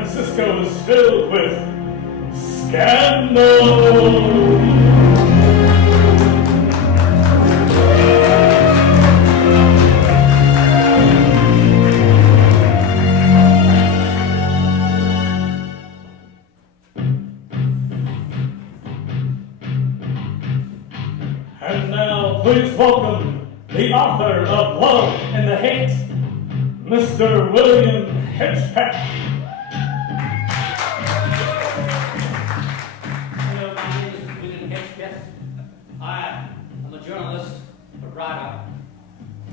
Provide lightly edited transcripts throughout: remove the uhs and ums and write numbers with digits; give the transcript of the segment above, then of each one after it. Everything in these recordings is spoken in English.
Francisco is filled with scandal. And now, please welcome the author of Love and the Hate, Mr. William Hedgepack. Hello, my name is William Hedgepack. I'm a journalist, a writer.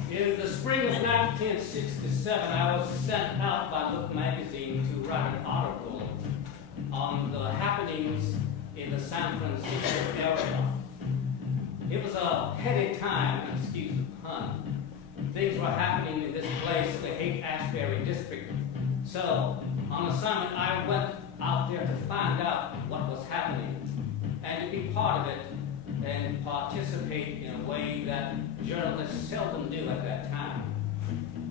In the spring of 1967, I was sent out by Look magazine to write an article on the happenings in the San Francisco area. It was a heady time, excuse the pun. Things were happening in this place, the Haight Ashbury district. So, on assignment, I went out there to find out what was happening and to be part of it and participate in a way that journalists seldom do at that time.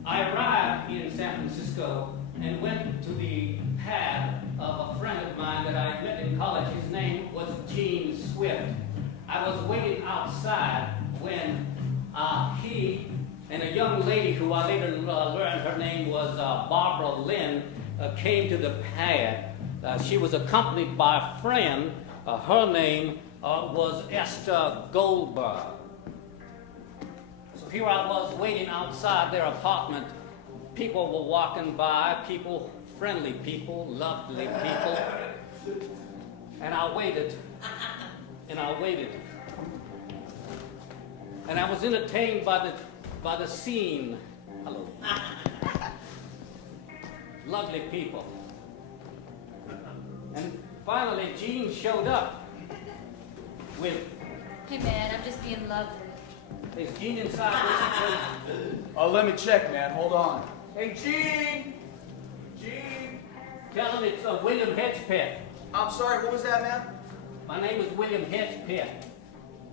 I arrived in San Francisco and went to the pad of a friend of mine that I met in college. His name was Gene Swift. I was waiting outside when he and a young lady who I later learned her name was Barbara Lynn came to the pad. She was accompanied by a friend. Her name was Esther Goldberg. So here I was waiting outside their apartment. People were walking by, people, friendly people, lovely people. And I waited. And I waited. And I was entertained by the scene. Hello. Lovely people. And finally, Gene showed up with... Hey man, I'm just being lovely. Is Gene inside this place? Oh, let me check, man. Hold on. Hey, Gene! Gene! Tell him it's William Hedgepack. I'm sorry, what was that, man? My name is William Hedgepack.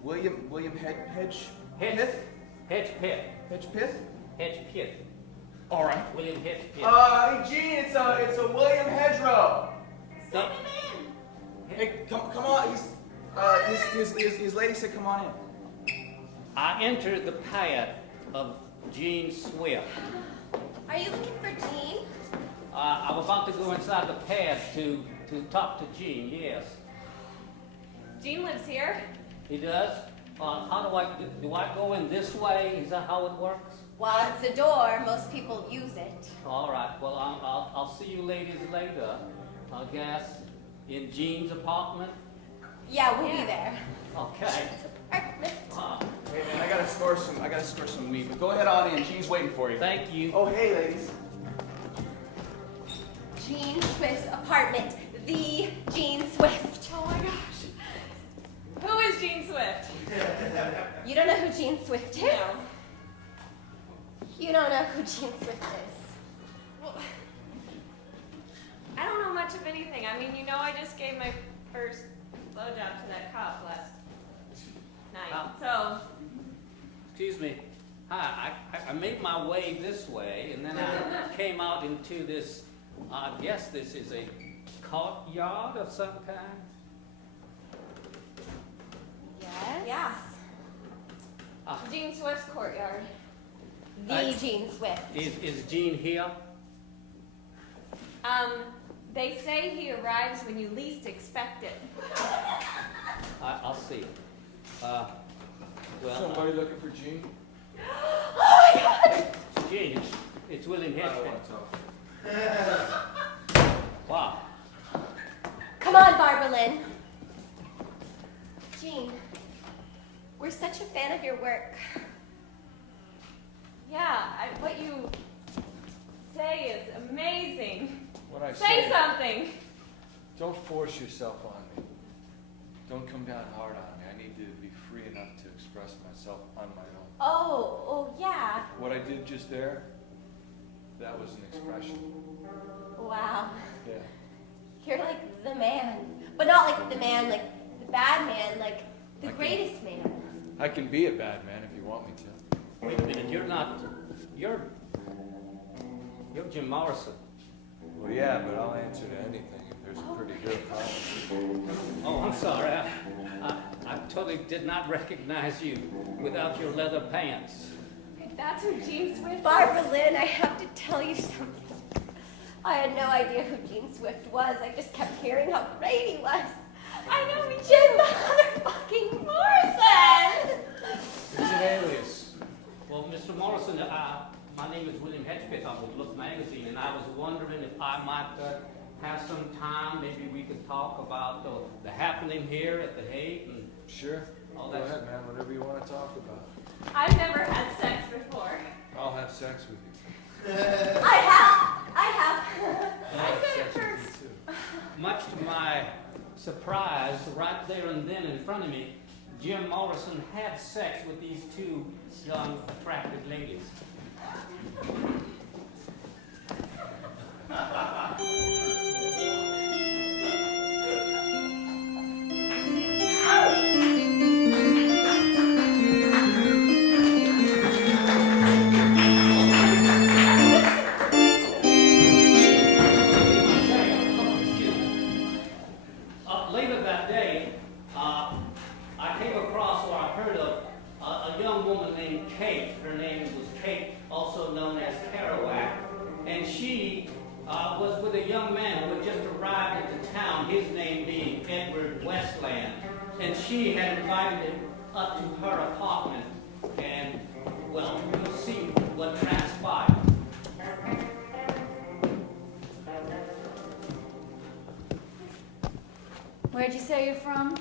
William Hedge? Hedgepack. Hedgepith? Hedgepack. All right. William Hedgepack. Hey, Gene, it's a William Hedgerow. No. Hey, come on. His lady said come on in. I entered the pad of Gene Swift. Are you looking for Gene? I'm about to go inside the pad to talk to Gene, yes. Gene lives here. He does? How do I go in this way? Is that how it works? Well, it's a door. Most people use it. All right. Well, I'll see you ladies later. I guess in Gene's apartment. Yeah, we'll be there. Okay. Apartment. Hey, man, I gotta score some weed. But go ahead on in. Gene's waiting for you. Thank you. Oh, hey, ladies. Gene Swift's apartment. The Gene Swift. Oh my gosh. Who is Gene Swift? You don't know who Gene Swift is? No. You don't know who Gene Swift is. Well, I don't know much of anything. I mean, you know, I just gave my first blowjob to that cop last night. So. Excuse me. Hi. I made my way this way, and then I came out into this. I guess this is a courtyard of some kind. Yes? Yeah. Gene Swift's courtyard. The Gene Swift. Is Gene here? They say he arrives when you least expect it. I'll see. Well. Somebody looking for Gene? Oh my God! Gene, it's William Hedgepack. Wow. Come on, Barbara Lynn. Gene, we're such a fan of your work. Yeah, what you say is amazing. What I Say something. Don't force yourself on me. Don't come down hard on me. I need to be free enough to express myself on my own. Oh, yeah. What I did just there, that was an expression. Wow. Yeah. You're like the man. But not like the man, like the bad man, like the greatest man. I can be a bad man if you want me to. Wait a minute, you're Jim Morrison. Well, yeah, but I'll answer to anything if there's a pretty good problem. Oh, I'm sorry. I totally did not recognize you without your leather pants. That's who Gene Swift is. Barbara Lynn, I have to tell you something. I had no idea who Gene Swift was. I just kept hearing how great he was. I know, me Jim too. motherfucking Morrison! Who's an alias? Well, Mr. Morrison, my name is William Hedgepeth. I'm with Look Magazine, and I was wondering if I might have some time. Maybe we could talk about the happening here at the Haight and Sure. all Go that. ahead, man. Whatever you want to talk about. I've never had sex before. I'll have sex with you. I have. I'll have said it sex with you first. too. Much to my surprise, right there and then in front of me, Jim Morrison had sex with these two young, attractive ladies. Later that day, I came across or I heard of a young woman named Kate. Her name was Kate, also known as Kerouac, and she was with a young man who had just arrived into town, his name being Edward Westland, and she had invited him up to her apartment, and, well, we'll see what transpired. Where'd you say you're from?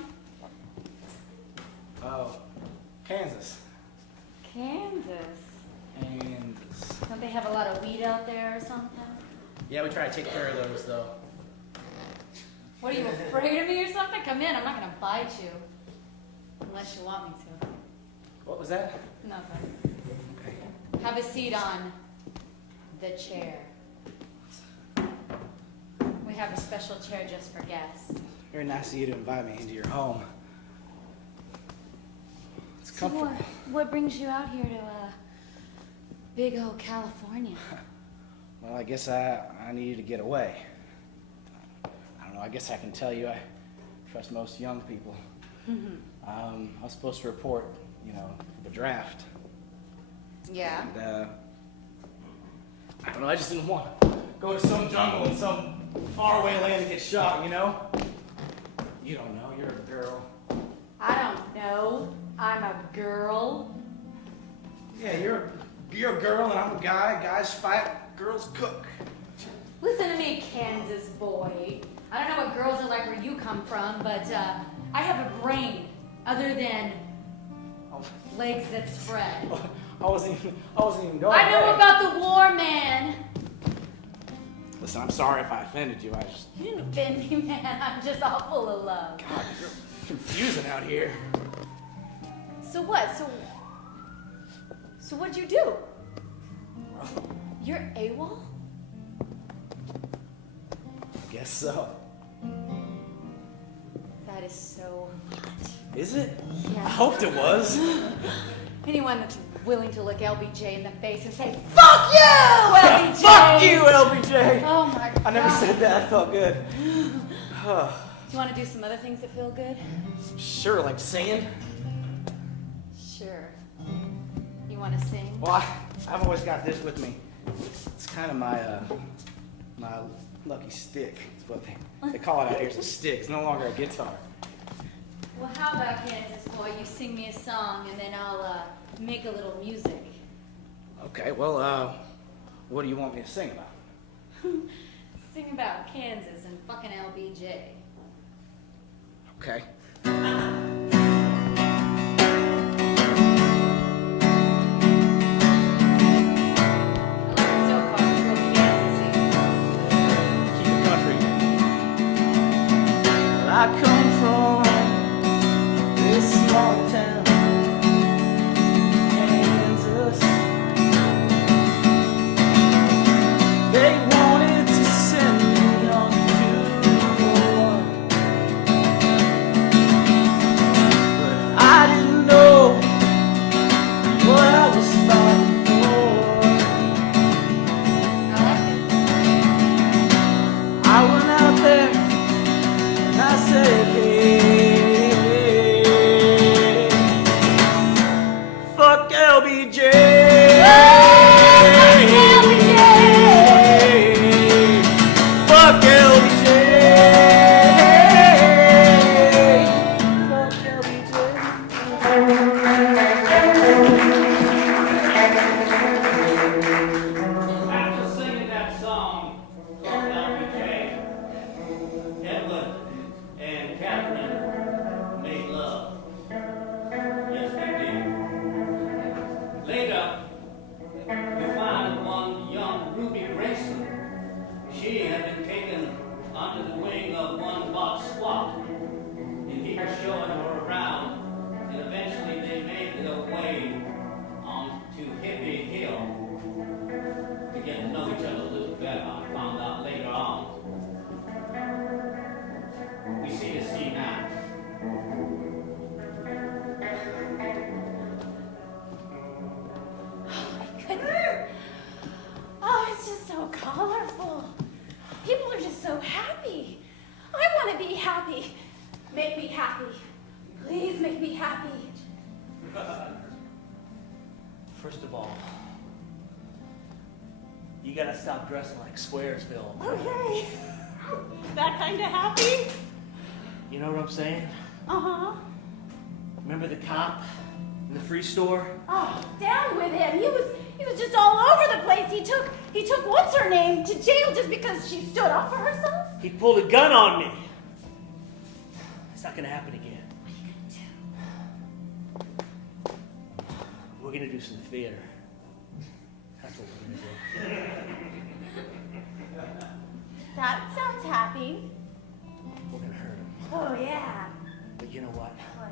Oh, Kansas. Kansas. Kansas. Don't they have a lot of weed out there or something? Yeah, we try to take care of those, though. What, are you afraid of me or something? Come in, I'm not gonna bite you. Unless you want me to. What was that? Nothing. Okay. Have a seat on the chair. We have a special chair just for guests. Very nice of you to invite me into your home. It's So comfortable. what brings you out here to big old California? Well, I guess I needed to get away. I don't know, I guess I can tell you I trust most young people. I was supposed to report, for the draft. Yeah. And, I don't know, I just didn't want to go to some jungle in some faraway land and get shot, You don't know, you're a girl. I don't know. I'm a girl. Yeah, you're a girl and I'm a guy. Guys fight, girls cook. Listen to me, Kansas boy. I don't know what girls are like where you come from, but I have a brain other than legs that spread. I wasn't even going. I know there. about the war, man. Listen, I'm sorry if I offended you. You didn't offend me, man. I'm just all full of love. God, you're confusing out here. So what? So what'd you do? You're AWOL? I guess so. That is so hot. Is it? Yeah. I hoped it was. Anyone that's willing to look LBJ in the face and say, "Fuck you, LBJ!" Fuck you, LBJ! Oh my God. I never said that. I felt good. Do you want to do some other things that feel good? Sure, like singing. Sure. You want to sing? Well, I've always got this with me. It's kind of my lucky stick. It's what they call it out here. It's a stick. It's no longer a guitar. Well, how about Kansas boy? You sing me a song and then I'll make a little music. Okay, well, what do you want me to sing about? Sing about Kansas and fucking LBJ. Okay. I come from this small town, Kansas. They wanted to send me on to war, but I didn't know what I was fighting for. I like it. I went out there and I said, hey, fuck LBJ. Fuck LBJ. Fuck LBJ. After singing that song from LBJ, Edward and Catherine made love. Yes, they did. Later, we find one young Ruby Grayson. She had been taken under the wing of one Bob Swat, and he was showing her around, and eventually they made their way to Hippie Hill to get to know each other a little better. I found out later on. We see the scene now. Goodness. Oh, it's just so colorful. People are just so happy. I want to be happy. Make me happy. Please make me happy. First of all, you gotta stop dressing like Squaresville. Okay. That kind of happy? You know what I'm saying? Uh-huh. Remember the cop in the free store? Oh, down with him. He was just all over the place. He took what's her name to jail just because she stood up for herself. He pulled a gun on me. It's not gonna happen again. What are you gonna do? We're gonna do some theater. That's what we're gonna do. That sounds happy. We're gonna hurt him. Oh yeah. But you know what? What?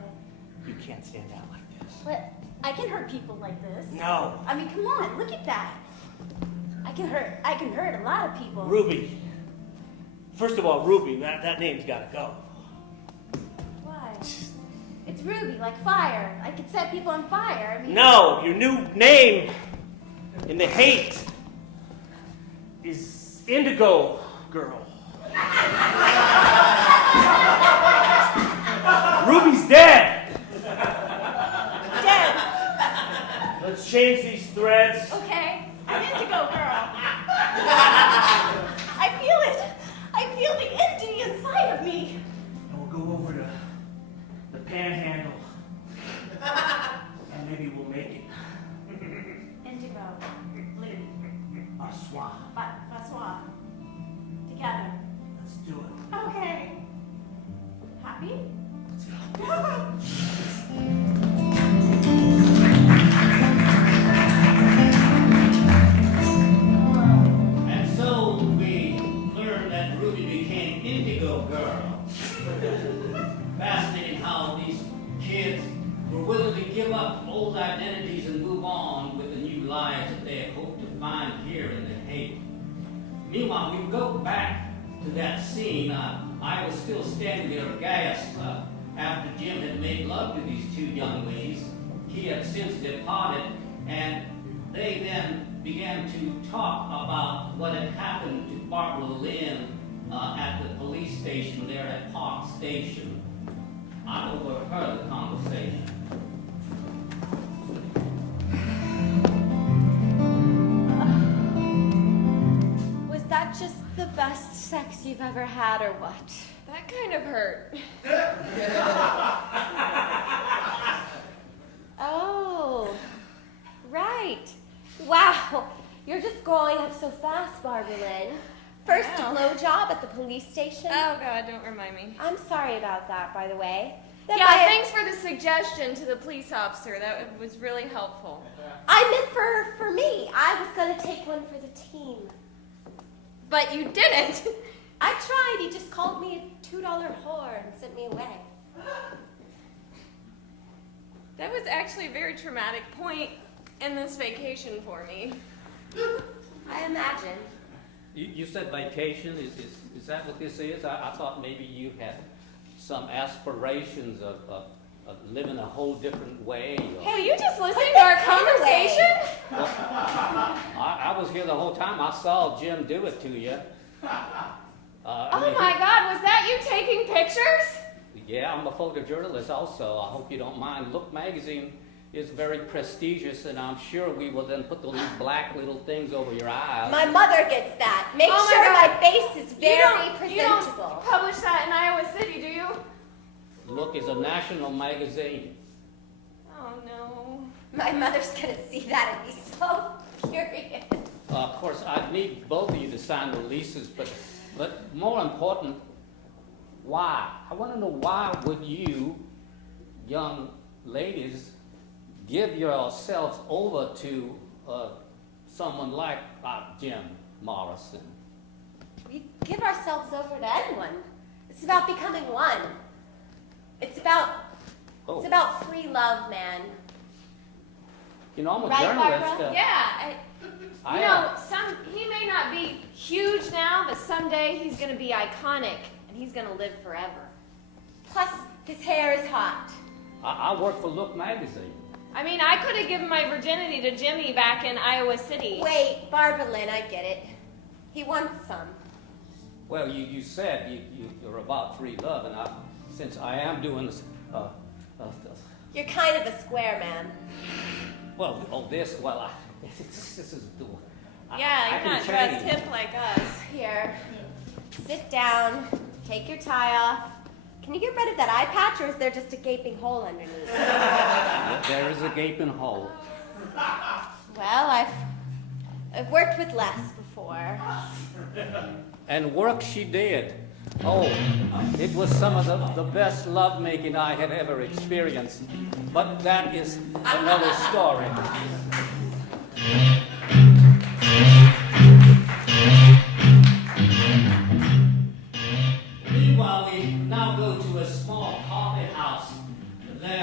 You can't stand out like this. What? I can hurt people like this. No. I mean, come on, look at that. I can hurt a lot of people. Ruby. First of all, Ruby, that name's gotta go. Why? It's Ruby, like fire. I could set people on fire. I mean, No, your new name in the Haight is Indigo Girl. Ruby's dead. Dead. Let's change these threads. Okay, I'm Indigo Girl. I feel it. I feel the indie inside of me. And we'll go over to the Panhandle. And maybe we'll make it. Indigo, blue, Aswa. Baswa. Together. Let's do it. Okay. Happy? Let's go. And so we learned that Ruby became Indigo Girl. Fascinating how these kids were willing to give up old identities and move on with the new lives that they had hoped to find here in the Haight. Meanwhile, we go back to that scene. I was still standing there aghast after Jim had made love to these two young ladies. He had since departed, and they then began to talk about what had happened to Barbara Lynn at the police station there at Park Station. I overheard the conversation. Was that just the best sex you've ever had, or what? That kind of hurt. Oh, right. Wow, you're just growing up so fast, Barbara Lynn. First a blowjob at the police station. Oh God, don't remind me. I'm sorry about that, by the way. Then Yeah, by- thanks for the suggestion to the police officer. That was really helpful. I meant for me. I was gonna take one for the team. But you didn't. I tried. He just called me a $2 whore and sent me away. That was actually a very traumatic point in this vacation for me. I imagine. You said vacation. Is that what this is? I thought maybe you had some aspirations of living a whole different way. Hey, you just listening to our conversation? I was here the whole time. I saw Jim do it to you. pictures? Yeah, I'm a photojournalist also. I hope you don't mind. Look magazine is very prestigious, and I'm sure we will then put those black little things over your eyes. My mother gets that. Make Oh my sure God. my face is very You presentable. don't publish that in Iowa City, do you? Look is a national magazine. Oh no. My mother's gonna see that and be so furious. Of course, I'd need both of you to sign releases, but more important, why? I want to know why would you, young ladies, give yourselves over to someone like Jim Morrison? We give ourselves over to anyone. It's about becoming one. It's about free love, man. You know, I'm a Right, journalist. Barbara? Yeah, I, you know, he may not be huge now, but someday he's gonna be iconic and he's gonna live forever. Plus, his hair is hot. I work for Look magazine. I mean, I could have given my virginity to Jimmy back in Iowa City. Wait, Barbara Lynn, I get it. He wants some. Well, you said you're about free love, and since I am doing this, You're kind of a square man. this is the. Yeah, I you're can not dressed change. hip like us. Here, sit down, take your tie off. Can you get rid of that eye patch, or is there just a gaping hole underneath? There is a gaping hole. Well, I've worked with Les before. And work she did. Oh, it was some of the best lovemaking I had ever experienced. But that is another story. Meanwhile, we now go to a small coffee house there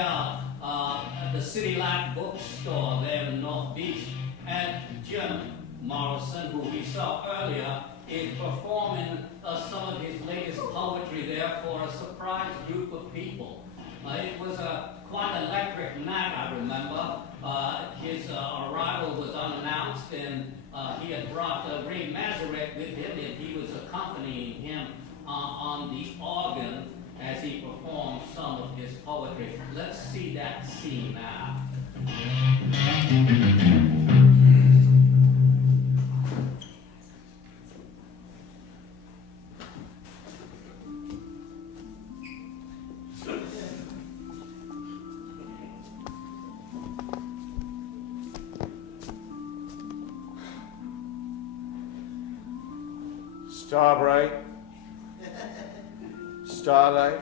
at the City Light bookstore there in North Beach. And Jim Morrison, who we saw earlier, is performing some of his latest poetry there for a surprise group of people. It was a quite electric night, I remember. His arrival was unannounced, and he had brought Ray Mazarek with him, and he was accompanying him on the organ as he performed some of his poetry. Let's see that scene now. Star bright, starlight,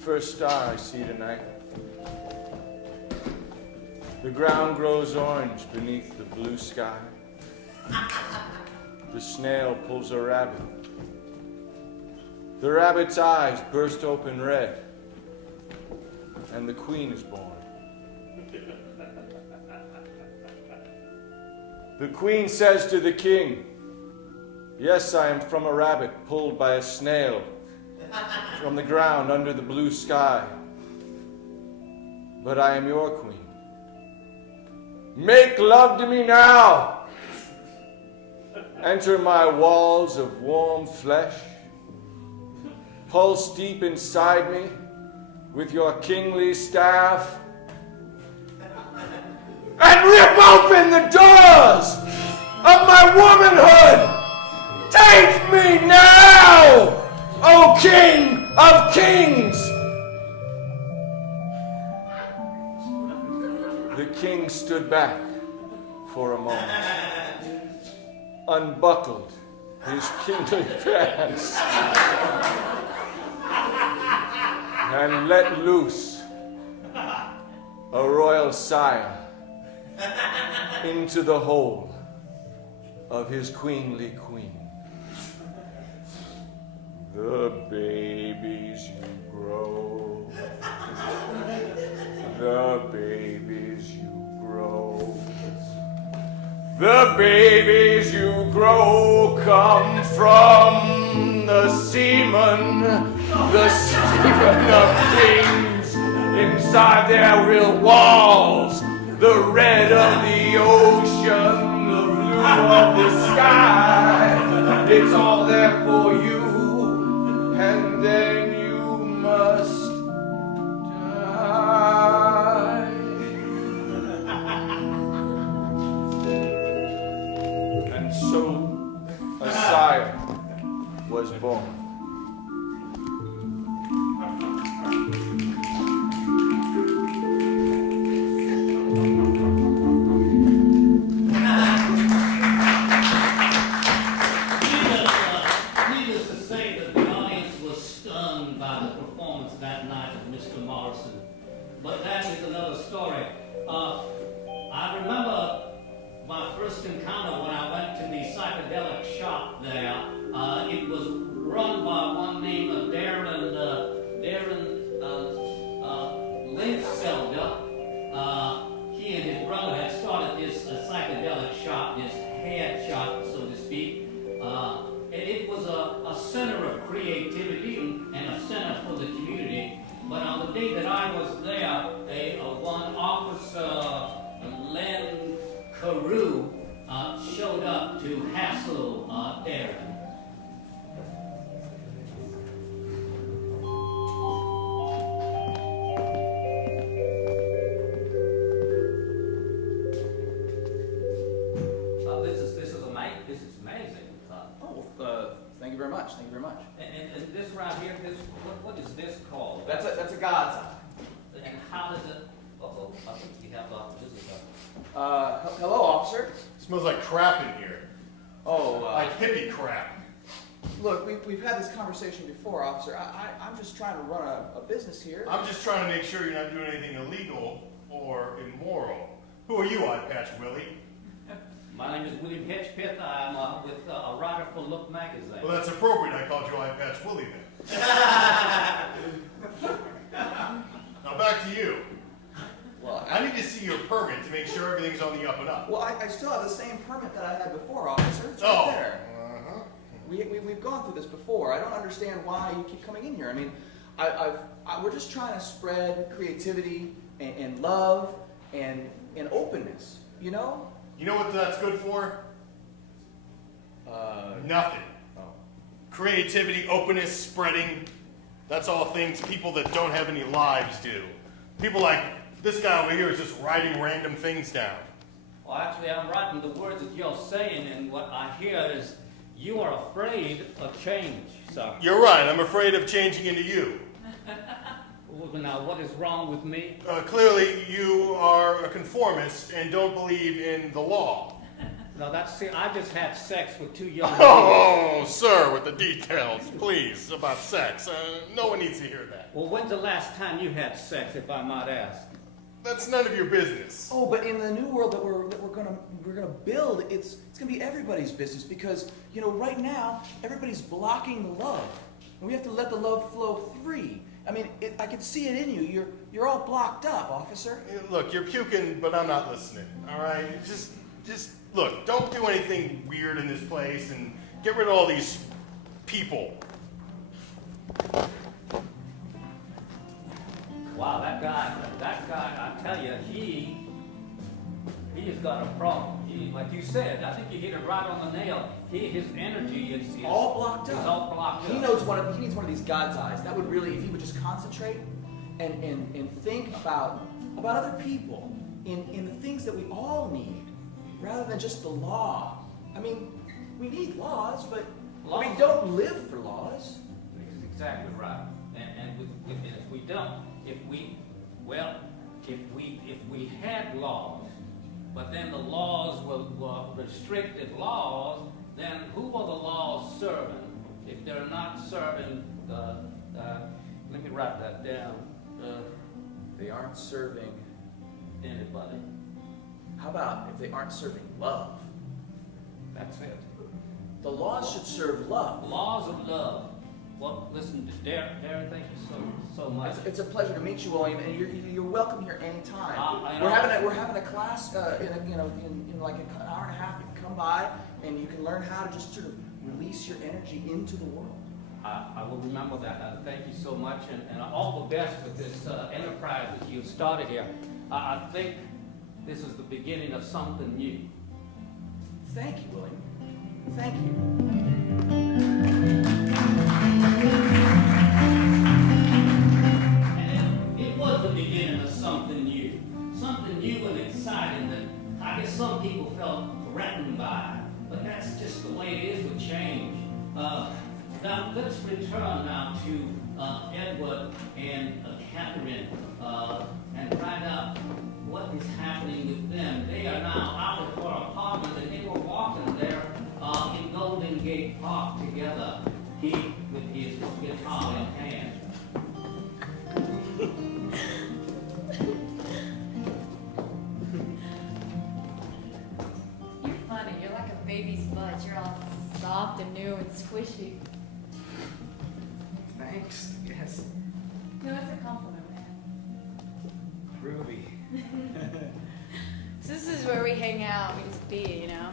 first star I see tonight. The ground grows orange beneath the blue sky. The snail pulls a rabbit. The rabbit's eyes burst open red, and the queen is born. The queen says to the king, "Yes, I am from a rabbit pulled by a snail from the ground under the blue sky. But I am your queen. Make love to me now. Enter my walls of warm flesh. Pulse deep inside me with your kingly staff. And rip open the doors of my womanhood. Take me now, O King of Kings!" The king stood back for a moment, unbuckled his kingly pants, and let loose a royal sire into the hole of his queenly queen. The babies you grow, the babies you grow, the babies you grow come from the semen of kings inside their real walls, the red of the ocean, the blue of the sky. It's all there for you and was born. Needless to say that the audience was stunned by the performance that night of Mr. Morrison. But that is another story. I remember my first encounter when I went to the psychedelic shop there. It was run by one named Darren Linsfelder. He and his brother had started this psychedelic shop, this head shop, so to speak. It was a center of creativity and a center for the community. But on the day that I was there, one officer, Len Carew, showed up to hassle Darren. This is amazing. Thank you very much. Thank you very much. And this right here, what is this called? That's a God's eye. And how does it? I think we have a visitor. Hello, officer. Smells like crap in here. Oh, like hippie crap. Look, we've had this conversation before, officer. I'm just trying to run a business here. I'm just trying to make sure you're not doing anything illegal or immoral. Who are you, Eye Patch Willie? My name is William Hedgepeth. I'm with a writer for Look magazine. Well, that's appropriate. I called you Eye Patch Willie then. Now back to you. Well, I need to see your permit to make sure everything's on the up and up. Well, I still have the same permit that I had before, officer. It's right there. Uh-huh. We've gone through this before. I don't understand why you keep coming in here. I mean, we're just trying to spread creativity and love and openness, you know? You know what that's good for? Nothing. Oh. Creativity, openness, spreading. That's all things people that don't have any lives do. People like this guy over here is just writing random things down. Well, actually, I'm writing the words that you're saying, and what I hear is you are afraid of change, sir. You're right. I'm afraid of changing into you. Well, now, what is wrong with me? Clearly, you are a conformist and don't believe in the law. No, see, I just had sex with 2 young Oh, sir, with the details, please, about sex. No one needs to hear that. Well, when's the last time you had sex, if I might ask? That's none of your business. Oh, but in the new world that we're gonna build, it's gonna be everybody's business because, you know, right now everybody's blocking the love, and we have to let the love flow free. I mean, I can see it in you. You're all blocked up, officer. Look, you're puking, but I'm not listening. All right, just look. Don't do anything weird in this place, and get rid of all these people. Wow, that guy, I tell you, he has got a problem. Like you said, I think you hit it right on the nail. His energy is all blocked up. It's all blocked up. He needs one of these God's eyes. That would really, if he would just concentrate and think about other people in the things that we all need, rather than just the law. I mean, we need laws, but we don't live for laws. That's exactly right. And if we don't, if we had laws, but then the laws were restrictive laws, then who are the laws serving? If they're not serving, let me write that down. They aren't serving Anybody. How about if they aren't serving love? That's it. The laws should serve love. Laws of love. Well, listen, Darren, thank you so much. It's a pleasure to meet you, William, and you're welcome here anytime. We're having a class in like an hour and a half. You can come by and you can learn how to just sort of release your energy into the world. I will remember that. Thank you so much, and all the best with this enterprise that you've started here. I think this is the beginning of something new. Thank you, William. Thank you. And it was the beginning of something new and exciting that I guess some people felt threatened by. But that's just the way it is with change. Now, let's return now to Edward and Catherine and find out what is happening with them. They are now out of their apartment, and they were walking there in Golden Gate Park together, he with his guitar in hand. You're funny. You're like a baby's butt. You're all soft and new and squishy. Thanks, yes. No, it's a compliment, man. Ruby. So this is where we hang out. We just be, you know?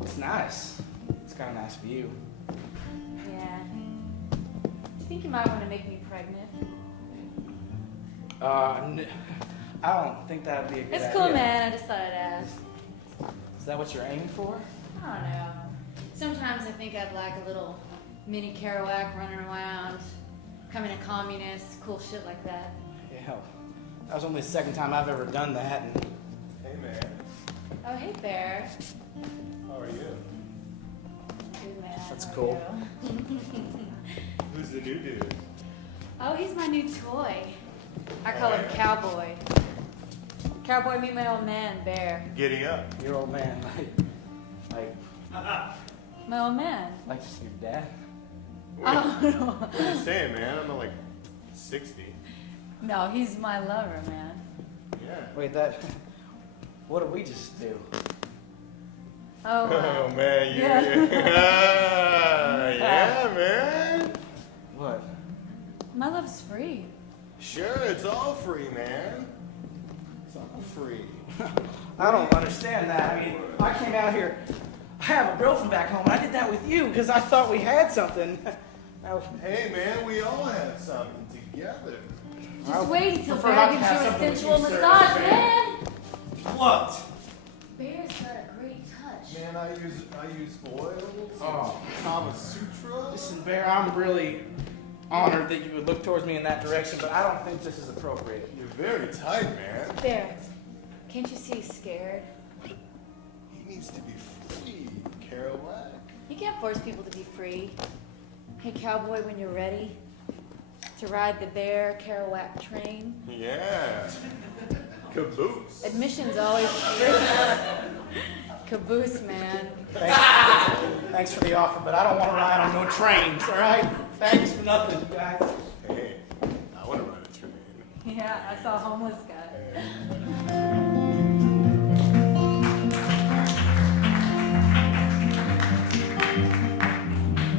It's nice. It's got a nice view. Yeah. Do you think you might want to make me pregnant? I don't think that'd be a good idea. It's cool, man. I just thought I'd ask. Is that what you're aiming for? I don't know. Sometimes I think I'd like a little mini Kerouac running around, becoming a communist, cool shit like that. Yeah, hell, that was only the second time I've ever done that. And Hey, man. Oh, hey, Bear. How are you? Good, man. That's How are cool. you? Who's the new dude? Oh, he's my new toy. I call him Cowboy. Cowboy, meet my old man, Bear. Giddy up. your old man, like My old man. your dad. Wait, Oh, no. what are you saying, man? I'm not like 60. No, he's my lover, man. Yeah. Wait, what did we just do? Oh, Oh, man, you. Yeah. Yeah, man. What? my love's free. Sure, it's all free, man. It's all free. I don't understand that. I mean, I came out here. I have a girlfriend back home. I did that with you because I thought we had something. Hey, man, we all had something together. Just wait until prefer Bear not to gives have you a something with sensual you, sir. massage, man. What? Bear's got a great touch. Man, I use oils. Oh. Kama Sutra. Listen, Bear, I'm really honored that you would look towards me in that direction, but I don't think this is appropriate. You're very tight, man. Bear, can't you see he's scared? He needs to be free, Kerouac. You can't force people to be free. Hey, Cowboy, when you're ready to ride the Bear Kerouac train, Yeah. Caboose. admission's always free. Caboose, man. Thanks for the offer, but I don't want to ride on no trains, all right? Thanks for nothing, you guys. Hey, I want to ride a train. Yeah, I saw a homeless guy.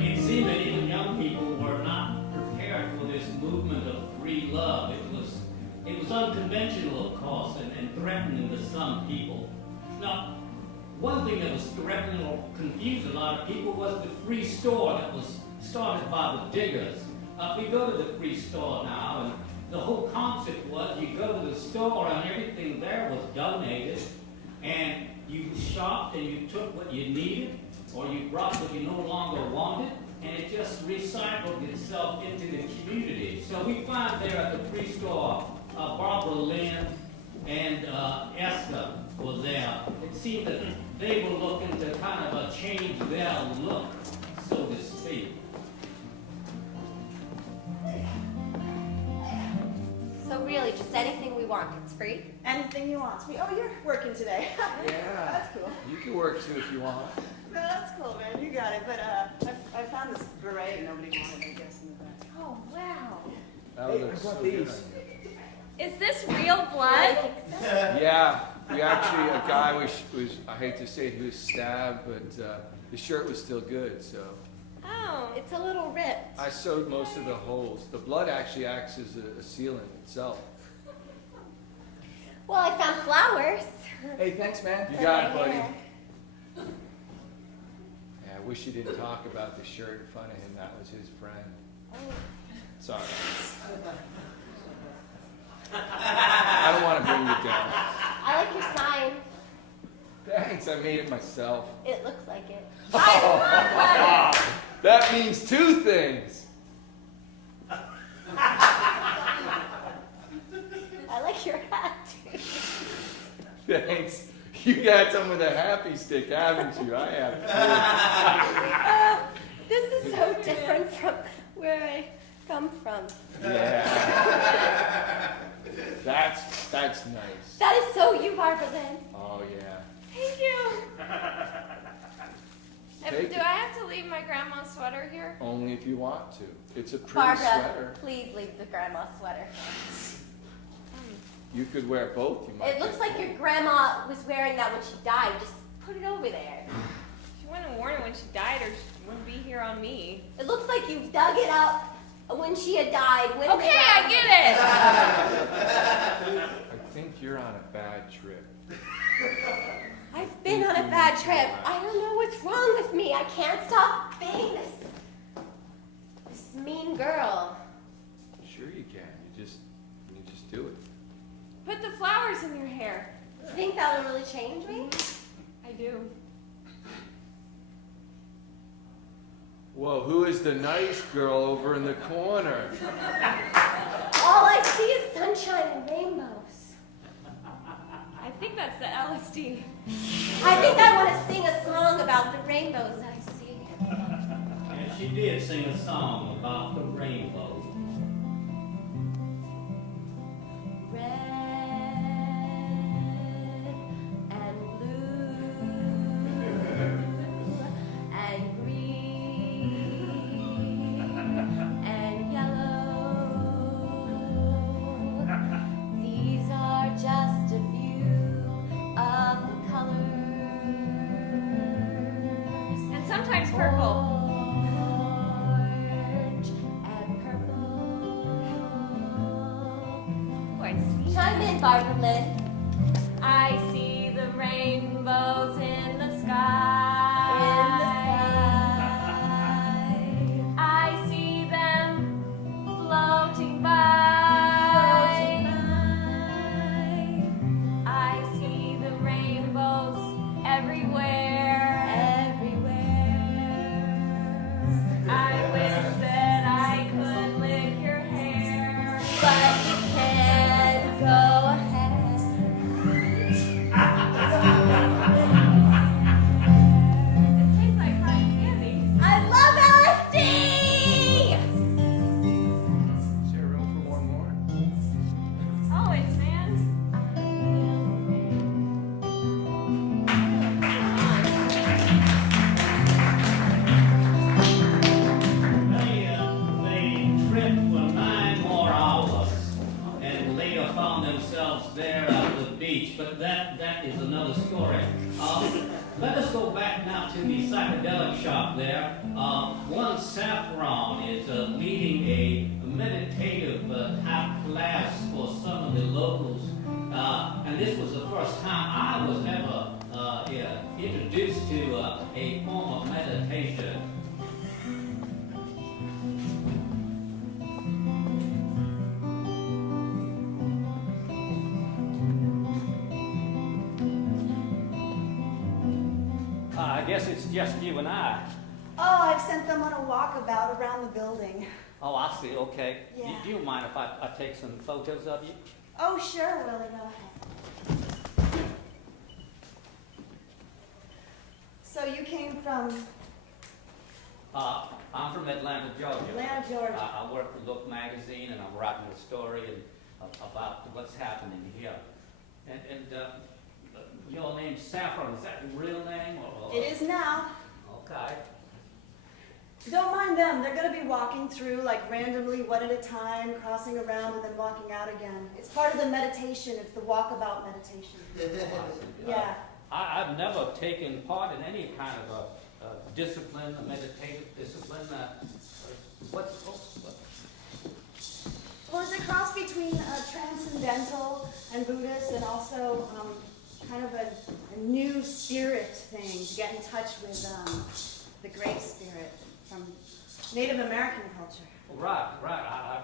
It seemed that even young people were not prepared for this movement of free love. It was unconventional, of course, and threatening to some people. Now, one thing that was threatening or confused a lot of people was the free store that was started by the diggers. We go to the free store now, and the whole concept was you go to the store and everything there was donated, and you shopped and you took what you needed, or you brought what you no longer wanted, and it just recycled itself into the community. So we find there at the free store, Barbara Lynn and Esther were there. It seemed that they were looking to kind of change their look, so to speak. So really, just anything we want, it's free? Anything you want. Oh, you're working today. Yeah. That's cool. You can work too if you want. No, that's cool, man. You got it. But I found this beret nobody wanted, I guess, in the back. Oh, wow. Hey, I brought these. Is this real blood? Yeah, we actually, a guy was, I hate to say he was stabbed, but the shirt was still good, so. Oh, it's a little ripped. I sewed most of the holes. The blood actually acts as a sealant itself. Well, I found flowers. Hey, thanks, man. You for got my it, buddy. hair. Yeah, I wish you didn't talk about the shirt in front of him. That was his friend. Oh. Sorry. I don't want to bring you down. I like your sign. Thanks, I made it myself. It looks like it. That means two things. I like your hat. Thanks. You got some with a happy stick, haven't you? I have. This is so different from where I come from. Yeah. That's nice. That is so you, Barbara Lynn. Oh, yeah. Thank you. Take Do it. I have to leave my grandma's sweater here? Only if you want to. It's a pretty Barbara, sweater. please leave the grandma sweater. You could wear both. You might It looks get like your grandma was wearing that when she died. Just put it over there. She wouldn't have worn it when she died, or she wouldn't be here on me. It looks like you dug it up when she had died. Okay, I get it. I think you're on a bad trip. I've been on a bad trip. I don't know what's wrong with me. I can't stop being this mean girl. Sure you can. You just do it. Put the flowers in your hair. You think that'll really change me? I do. Whoa, who is the nice girl over in the corner? All I see is sunshine and rainbows. I think that's the LSD. I think I want to sing a song about the rainbows I see. And she did sing a song about the rainbow. Sometimes purple. Orange and purple. Oh, I see. Chime in, Barbara Lynn. I see the rainbows in the sky. In the sky. I see them floating by. I see the rainbows everywhere. I wish that I could lick your hair, but you can go ahead. It tastes like cotton candy. I love LSD! Is there room for one more? Always, man. They tripped for 9 more hours and later found themselves there at the beach, but that is another story. Let us go back now to the psychedelic shop there. One Saffron is leading a meditative type class for some of the locals, and this was the first time I was ever introduced to a form of meditation. I guess it's just you and I. Oh, I've sent them on a walkabout around the building. Oh, I see. Okay. Yeah. Do you mind if I take some photos of you? Oh, sure, Willie, go ahead. So you came from I'm from Atlanta, Georgia. Atlanta, Georgia. I work for Look magazine, and I'm writing a story about what's happening here. And your name's Saffron. Is that your real name? Or? It is now. Okay. Don't mind them. They're going to be walking through, like, randomly, one at a time, crossing around, and then walking out again. It's part of the meditation. It's the walkabout meditation. Yeah. I've never taken part in any kind of a discipline, a meditative discipline. What's Well, it's a cross between transcendental and Buddhist, and also kind of a new spirit thing to get in touch with the Great Spirit from Native American culture. Right.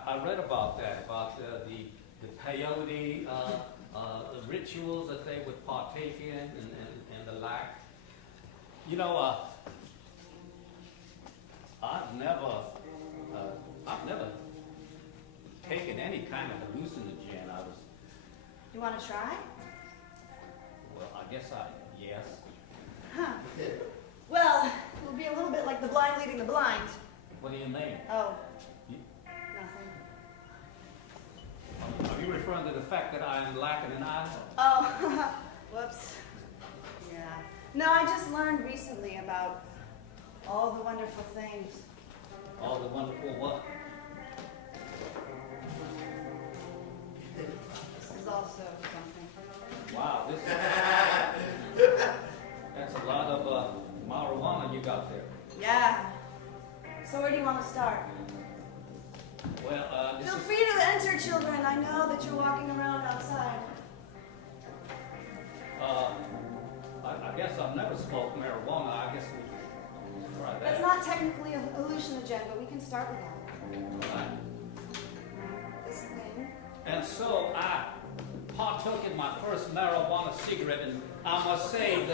I read about that, about the peyote the rituals that they would partake in, and the like. You know, I've never taken any kind of hallucinogen. You want to try? Well, I guess yes. Huh. Well, it'll be a little bit like the blind leading the blind. What do you mean? Oh, You- nothing. Are you referring to the fact that I am lacking an eye? Oh, whoops. Yeah. No, I just learned recently about all the wonderful things. All the wonderful what? This is also something. Wow, this that's a lot of marijuana you got there. Yeah. So where do you want to start? Well, this Feel is, free to enter, children. I know that you're walking around outside. I guess I've never smoked marijuana. I guess we should try that. That's not technically a hallucinogen, but we can start with that. Right. This thing. And so I partook in my first marijuana cigarette, and I must say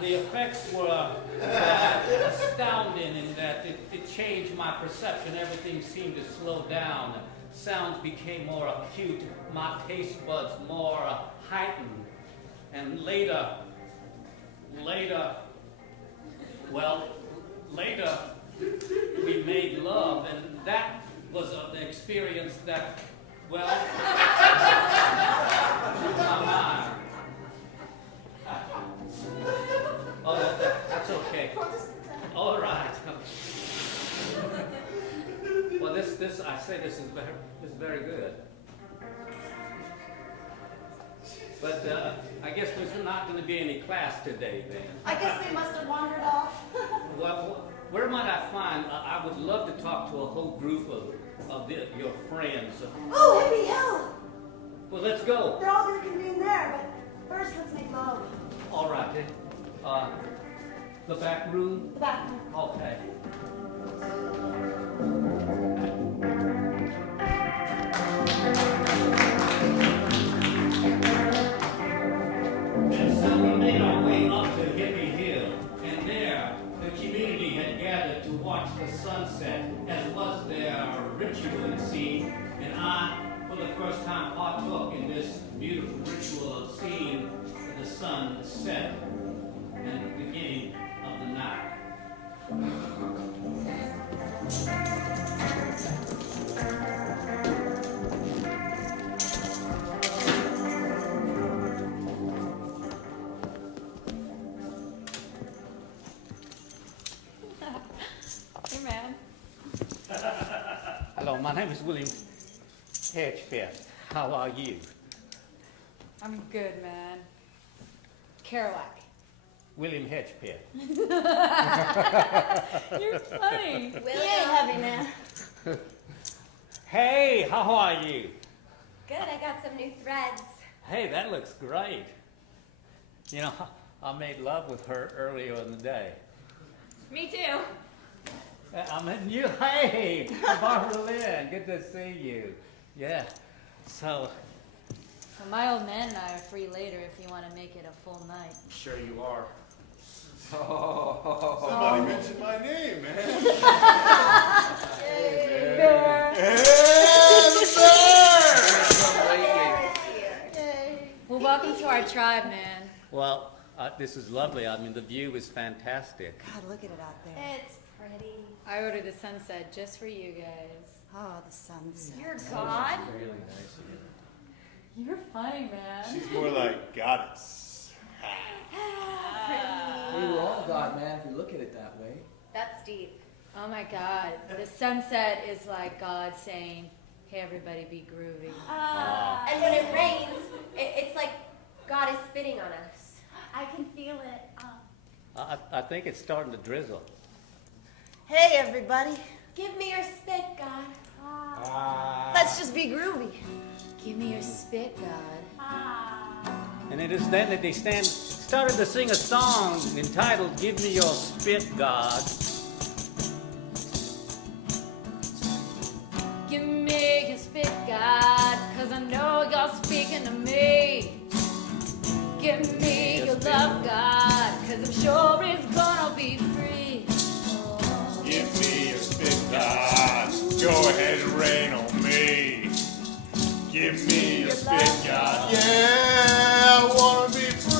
the effects were astounding in that it changed my perception. Everything seemed to slow down. Sounds became more acute. My taste buds more heightened. And later, we made love, and that was an experience that, well, blew my mind. Oh, that's okay. All right. Well, this I say this is very good. But I guess there's not going to be any class today, then. I guess they must have wandered off. Well, where might I find? I would love to talk to a whole group of your friends. Oh, hippie hell! Well, let's go. They're all going to convene there, but first let's make love. All right, then. The back room? The back room. Okay. And so we made our way up to Hippie Hill, and there the community had gathered to watch the sunset, as was their ritual, it seemed, and I, for the first time, partook in this beautiful ritual of seeing the sun set and the beginning of the night. Hey, man. Hello, my name is William Hedgepeth. How are you? I'm good, man. Kerouac. William Hedgepeth. You're funny. Yeah, heavy man. Hey, how are you? Good, I got some new threads. Hey, that looks great. You know, I made love with her earlier in the day. Me too. I met you. Hey, Barbara Lynn, good to see you. Yeah, so. Well, my old man and I are free later if you want to make it a full night. Sure you are. Oh. Somebody mentioned my name, man. Bear. Well, welcome to our tribe, man. Well, this is lovely. I mean, the view is fantastic. God, look at it out there. It's pretty. I ordered the sunset just for you guys. Oh, the sunset. You're God. Really nice. You're funny, man. She's more like goddess. We were all God, man, if you look at it that way. That's deep. Oh my God. The sunset is like God saying, hey, everybody be groovy. And when it rains, it's like God is spitting on us. I can feel it. I think it's starting to drizzle. Hey, everybody. Give me your spit, God. Let's just be groovy. Give me your spit, God. And it is then that they started to sing a song entitled Give Me Your Spit, God. Give me your spit, God, 'cause I know you're speaking to me. Give me your love, God, 'cause I'm sure it's gonna be free. Oh. Give me your spit, God. Go ahead and rain on me. Give me your spit, God. Yeah, I wanna be free.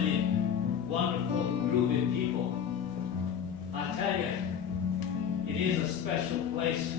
many wonderful, groovy people. I tell you, it is a special place.